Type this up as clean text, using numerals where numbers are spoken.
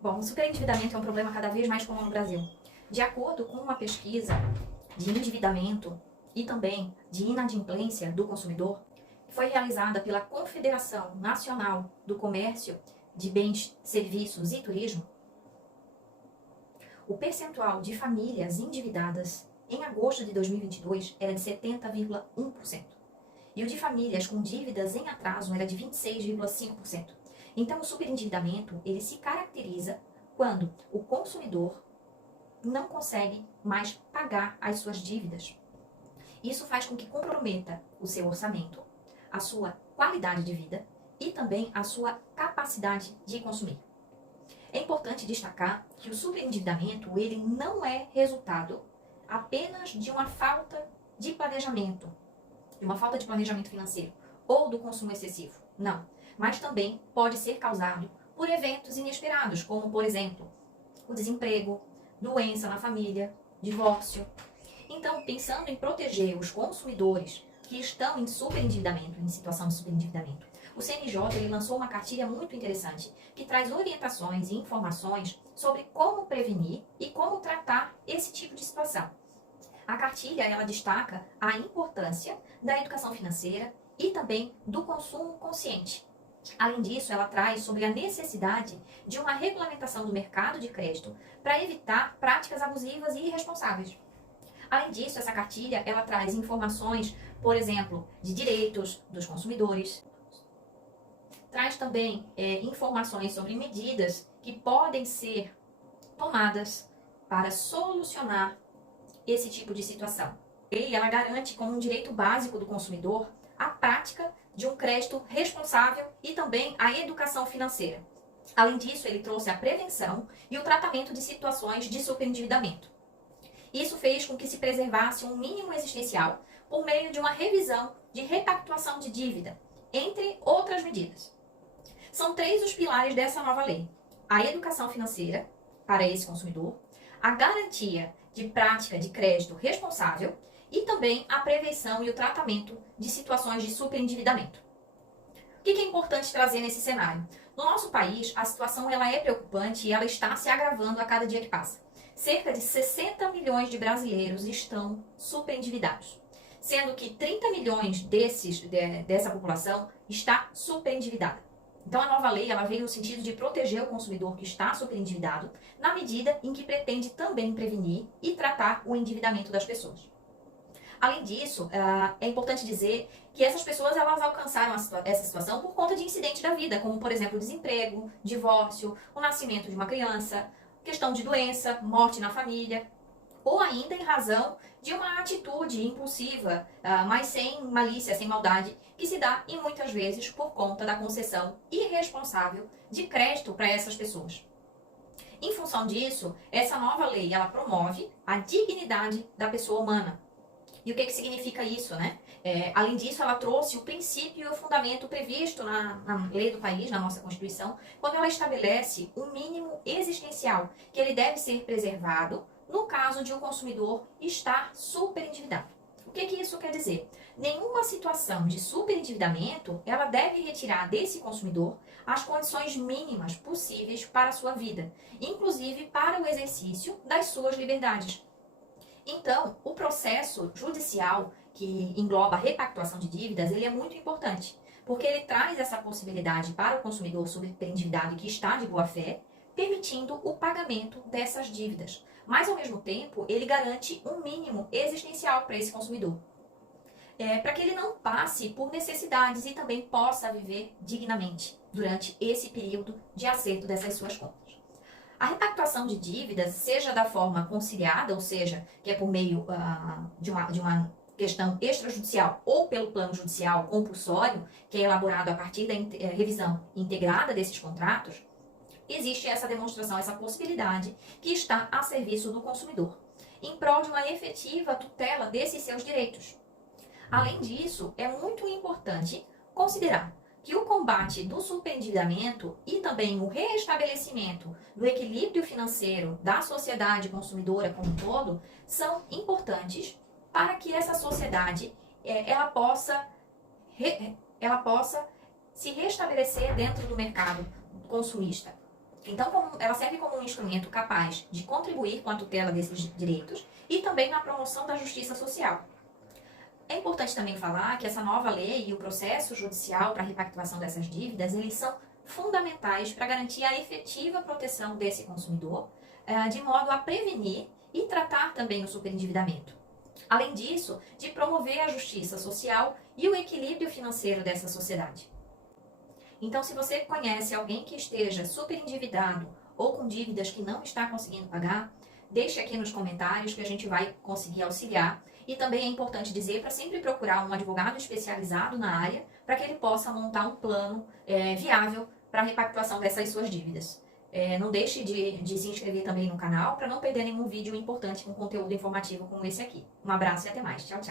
Bom, o superendividamento é um problema cada vez mais comum no Brasil. De acordo com uma pesquisa de endividamento e também de inadimplência do consumidor, que foi realizada pela Confederação Nacional do Comércio de Bens, Serviços e Turismo, o percentual de famílias endividadas em agosto de 2022 era de 70,1%. E o de famílias com dívidas em atraso era de 26,5%. Então, o superendividamento, ele se caracteriza quando o consumidor não consegue mais pagar as suas dívidas. Isso faz com que comprometa o seu orçamento, a sua qualidade de vida e também a sua capacidade de consumir. É importante destacar que o superendividamento, ele não é resultado apenas de uma falta de planejamento, financeiro ou do consumo excessivo. Não. Mas também pode ser causado por eventos inesperados, como, por exemplo, o desemprego, doença na família, divórcio. Então, pensando em proteger os consumidores que estão em superendividamento, em situação de superendividamento, o CNJ ele lançou uma cartilha muito interessante que traz orientações e informações sobre como prevenir e como tratar esse tipo de situação. A cartilha ela destaca a importância da educação financeira e também do consumo consciente. Além disso, ela traz sobre a necessidade de uma regulamentação do mercado de crédito para evitar práticas abusivas e irresponsáveis. Além disso, essa cartilha ela traz informações, por exemplo, de direitos dos consumidores. Traz também informações sobre medidas que podem ser tomadas para solucionar esse tipo de situação. E ela garante como um direito básico do consumidor a prática de um crédito responsável e também a educação financeira. Além disso, ele trouxe a prevenção e o tratamento de situações de superendividamento. Isso fez com que se preservasse um mínimo existencial por meio de uma revisão de repactuação de dívida, entre outras medidas. São 3 os pilares dessa nova lei: a educação financeira para esse consumidor, a garantia de prática de crédito responsável e também a prevenção e o tratamento de situações de superendividamento. O que é importante trazer nesse cenário? No nosso país, a situação ela é preocupante e ela está se agravando a cada dia que passa. Cerca de 60 milhões de brasileiros estão superendividados, sendo que 30 milhões dessa população está superendividada. Então, a nova lei ela veio no sentido de proteger o consumidor que está superendividado, na medida em que pretende também prevenir e tratar o endividamento das pessoas. Além disso, é importante dizer que essas pessoas elas alcançaram essa situação por conta de incidentes da vida, como, por exemplo, desemprego, divórcio, o nascimento de uma criança, questão de doença, morte na família, ou ainda em razão de uma atitude impulsiva, mas sem malícia, sem maldade, que se dá e muitas vezes por conta da concessão irresponsável de crédito para essas pessoas. Em função disso, essa nova lei ela promove a dignidade da pessoa humana. E o que significa isso, né? Além disso, ela trouxe o princípio e o fundamento previsto na lei do país, na nossa Constituição, quando ela estabelece um mínimo existencial, que ele deve ser preservado no caso de um consumidor estar superendividado. O que isso quer dizer? Nenhuma situação de superendividamento, ela deve retirar desse consumidor as condições mínimas possíveis para a sua vida, inclusive para o exercício das suas liberdades. Então, o processo judicial que engloba a repactuação de dívidas, ele é muito importante, porque ele traz essa possibilidade para o consumidor superendividado que está de boa fé, permitindo o pagamento dessas dívidas. Mas, ao mesmo tempo, ele garante um mínimo existencial para esse consumidor, para que ele não passe por necessidades e também possa viver dignamente durante esse período de acerto dessas suas contas. A repactuação de dívidas, seja da forma conciliada, ou seja, que é por meio de uma questão extrajudicial ou pelo plano judicial compulsório, que é elaborado a partir da revisão integrada desses contratos, existe essa demonstração, essa possibilidade que está a serviço do consumidor, em prol de uma efetiva tutela desses seus direitos. Além disso, é muito importante considerar que o combate do superendividamento e também o restabelecimento do equilíbrio financeiro da sociedade consumidora como um todo são importantes para que essa sociedade ela possa se restabelecer dentro do mercado consumista. Então, ela serve como um instrumento capaz de contribuir com a tutela desses direitos e também na promoção da justiça social. É importante também falar que essa nova lei e o processo judicial para a repactuação dessas dívidas, eles são fundamentais para garantir a efetiva proteção desse consumidor, de modo a prevenir e tratar também o superendividamento. Além disso, de promover a justiça social e o equilíbrio financeiro dessa sociedade. Então, se você conhece alguém que esteja superendividado ou com dívidas que não está conseguindo pagar, deixe aqui nos comentários que a gente vai conseguir auxiliar. E também é importante dizer para sempre procurar um advogado especializado na área para que ele possa montar um plano viável para a repactuação dessas suas dívidas. Não deixe de se inscrever também no canal para não perder nenhum vídeo importante com conteúdo informativo como esse aqui. Um abraço e até mais. Tchau, tchau.